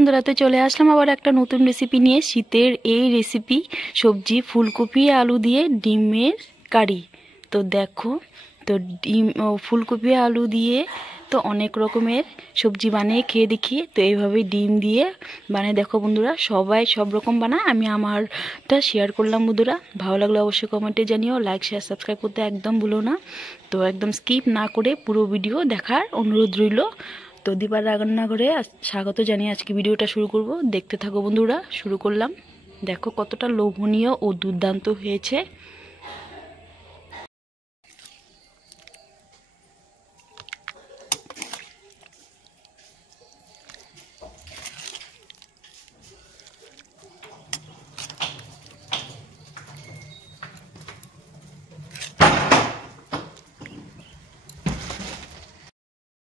বন্ধুরা, তো চলে আসলাম আবার একটা নতুন রেসিপি নিয়ে। শীতের এই রেসিপি সবজি ফুলকপি আলু দিয়ে ডিমের কারি। তো দেখো, তো ডিম ফুলকপি আলু দিয়ে তো অনেক রকমের সবজি বানিয়ে খেয়ে দেখি। তো এইভাবে ডিম দিয়ে বানিয়ে দেখো বন্ধুরা, সবাই সব রকম বানায়, আমি আমারটা শেয়ার করলাম। বন্ধুরা ভালো লাগলে অবশ্যই কমেন্টে জানিও, লাইক শেয়ার সাবস্ক্রাইব করতে একদম ভুলো না। তো একদম স্কিপ না করে পুরো ভিডিও দেখার অনুরোধ রইল। তো দীপার রান্নাঘরে স্বাগত জানিয়ে আজকে ভিডিওটা শুরু করব। দেখতে থাকো বন্ধুরা, শুরু করলাম। দেখো কতটা লোভনীয় ও দুর্দান্ত হয়েছে।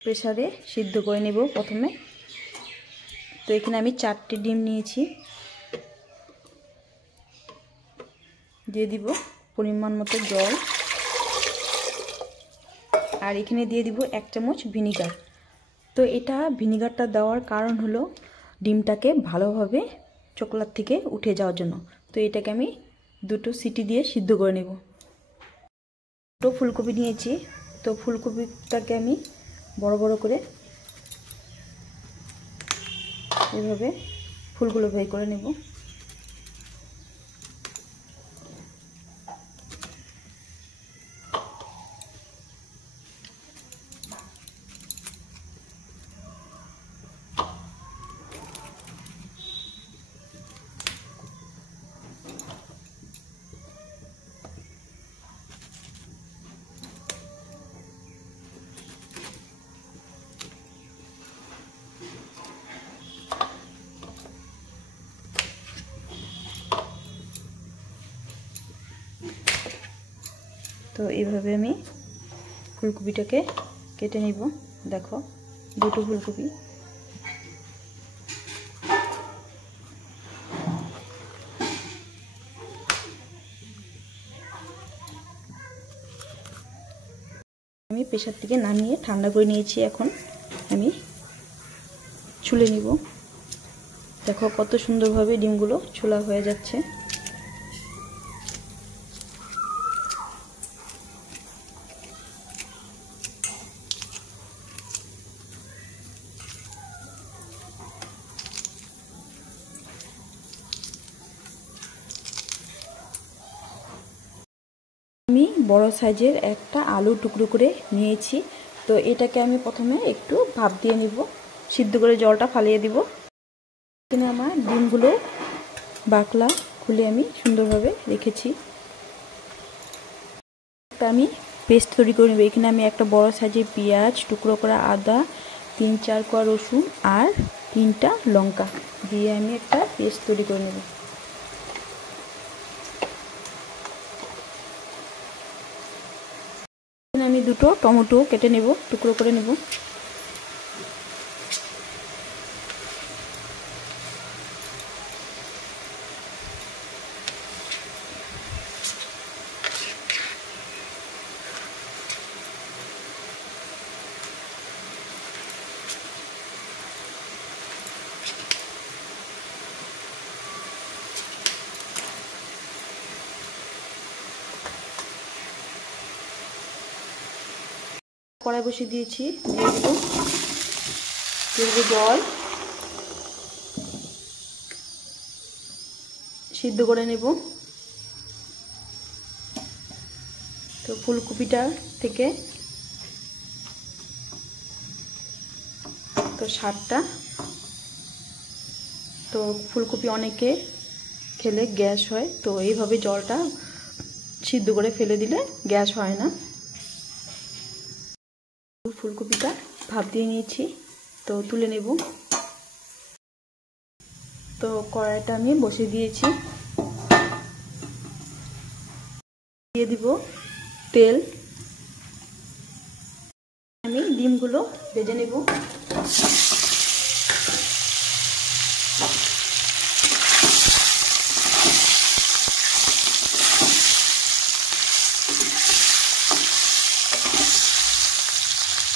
প্রেসারে সিদ্ধ করে নেব প্রথমে। তো এখানে আমি 4টে ডিম নিয়েছি, দিয়ে দিব পরিমাণ মতো জল, আর এখানে দিয়ে দিব 1 চামচ ভিনিগার। তো এটা ভিনিগারটা দেওয়ার কারণ হলো ডিমটাকে ভালোভাবে চোকলার থেকে উঠে যাওয়ার জন্য। তো এটাকে আমি 2টো সিটি দিয়ে সিদ্ধ করে নেব। 2টো ফুলকপি নিয়েছি, তো ফুলকপিটাকে আমি বড় বড় করে এভাবে ফুলগুলো বের করে নেব। তো এইভাবে আমি ফুলকপিটাকে কেটে নিব। দেখো 2টো ফুলকপি। আমি প্রেসার থেকে নামিয়ে ঠান্ডা করে নিয়েছি, এখন আমি ছুলে নিব। দেখো কত সুন্দরভাবে ডিমগুলো ছোলা হয়ে যাচ্ছে। আমি বড় সাইজের একটা আলু টুকরো করে নিয়েছি। তো এটাকে আমি প্রথমে একটু ভাপ দিয়ে নিব, সিদ্ধ করে জলটা ফালিয়ে দিব। এখানে আমার ডিমগুলো বাকলা খুলে আমি সুন্দরভাবে রেখেছি। আমি পেস্ট তৈরি করে নেব। এখানে আমি একটা বড় সাইজের পেঁয়াজ, টুকরো করা আদা, 3-4 কোয়া রসুন আর 3টা লঙ্কা দিয়ে আমি একটা পেস্ট তৈরি করে নেব। এখানে আমি 2টো টমেটো কেটে নেব, টুকরো করে নেব। কড়াই বসিয়ে দিয়েছি, দিয়ে দেব জল, সিদ্ধ করে নেব। তো ফুলকপিটা থেকে তো স্বাদটা, তো ফুলকপি অনেকে খেলে গ্যাস হয়, তো এইভাবে জলটা সিদ্ধ করে ফেলে দিলে গ্যাস হয় না। ফুলকপিটা ভাপ দিয়ে নিয়েছি, তো তুলে নেব। তো কড়াইটা আমি বসিয়ে দিয়েছি, দিয়ে দিব তেল। আমি ডিমগুলো ভেজে নেব।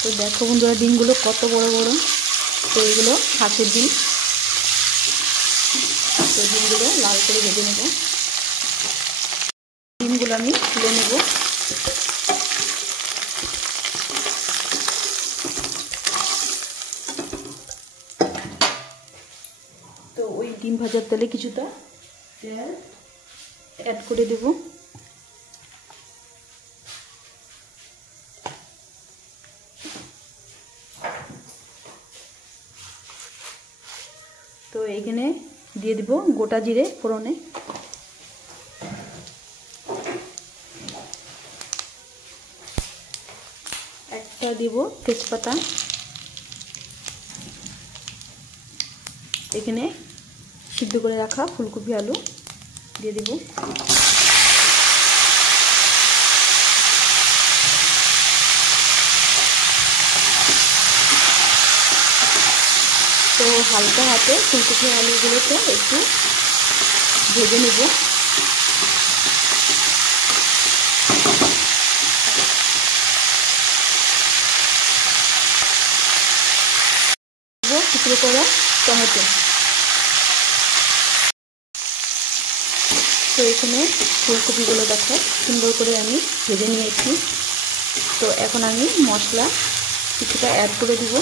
তো দেখো বন্ধুরা, ডিমগুলো কত বড় বড়। তো এগুলো হাঁসের ডিম। তো ডিমগুলো লাল করে ভেজে নেব। ডিমগুলো আমি তুলে নেব। তো ওই ডিম ভাজার তেলে কিছুটা তেল অ্যাড করে দেব। তো এখানে দিয়ে দিব গোটা জিরে ফোড়নে, একটা দিব তেজপাতা, এখানে সিদ্ধ করে রাখা ফুলকপি আলু দিয়ে দিব। তো হালকা হাতে ফুলকপি আলুগুলোকে একটু ভেজে নেব। টুকরো করা টমেটো। তো এখানে ফুলকপিগুলো দেখো সুন্দর করে আমি ভেজে নিয়েছি। তো এখন আমি মশলা কিছুটা অ্যাড করে দিব।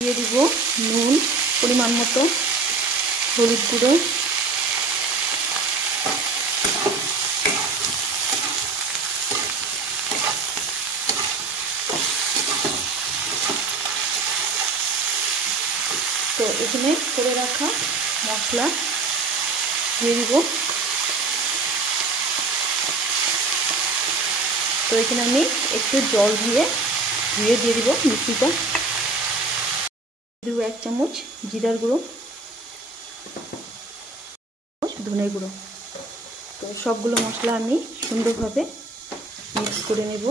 দিয়ে দিব নুন পরিমাণ মতো, হলুদ গুঁড়ো, তো এখানে করে রাখা মশলা দিয়ে দিব। তো এখানে আমি একটু জল দিয়ে দিয়ে দিব মিষ্টিটা। দিব 1 চামচ জিরার গুঁড়ো, ধনের গুঁড়ো। তো সবগুলো মশলা আমি সুন্দরভাবে মিক্স করে নেব।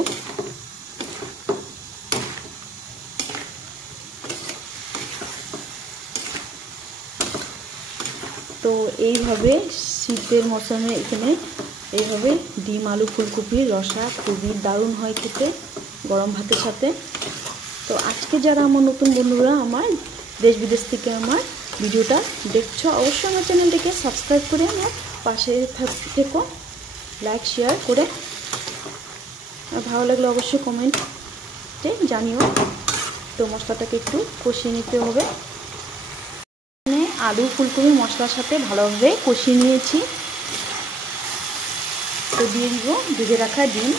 তো এইভাবে শীতের মৌসুমে এখানে এইভাবে ডিম আলু ফুলকপির রসা খুবই দারুণ হয় খেতে গরম ভাতের সাথে। তো আজকে যারা আমার নতুন বন্ধুরা আমার দেশ বিদেশ থেকে আমার ভিডিওটা দেখছো, অবশ্যই আমার চ্যানেলটিকে সাবস্ক্রাইব করে আমার পাশে থেকো, লাইক শেয়ার করে, আর ভালো লাগলে অবশ্যই কমেন্টে জানিও। তো মশলাটাকে একটু কষিয়ে নিতে হবে। আলু ফুলকপি মশলার সাথে ভালোভাবে কষিয়ে নিয়েছি। তো দিয়ে দিব ভেজে রাখা ডিম।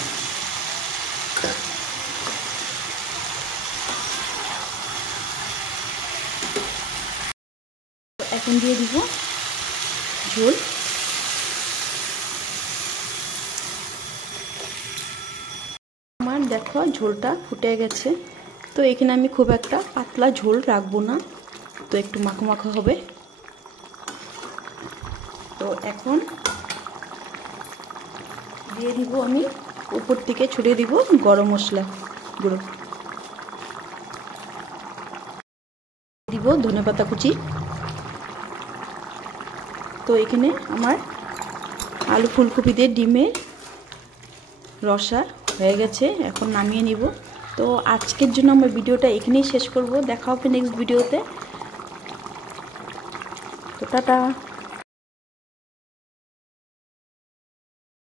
এখন দিয়ে দিব ঝোল। আমার দেখো ঝোলটা ফুটে গেছে। তো এখানে আমি খুব একটা পাতলা ঝোল রাখবো না, তো একটু মাখো মাখো হবে। তো এখন দিয়ে দিব আমি উপর থেকে ছড়িয়ে দিব গরম মশলা গুঁড়ো, দিব ধনেপাতা কুচি। তো এখানে আমার আলু ফুলকপি দিয়ে ডিমের রসা হয়ে গেছে, এখন নামিয়ে নিব। তো আজকের জন্য আমার ভিডিওটা এখানেই শেষ করব। দেখা হবে নেক্সট ভিডিওতে। তো টাটা।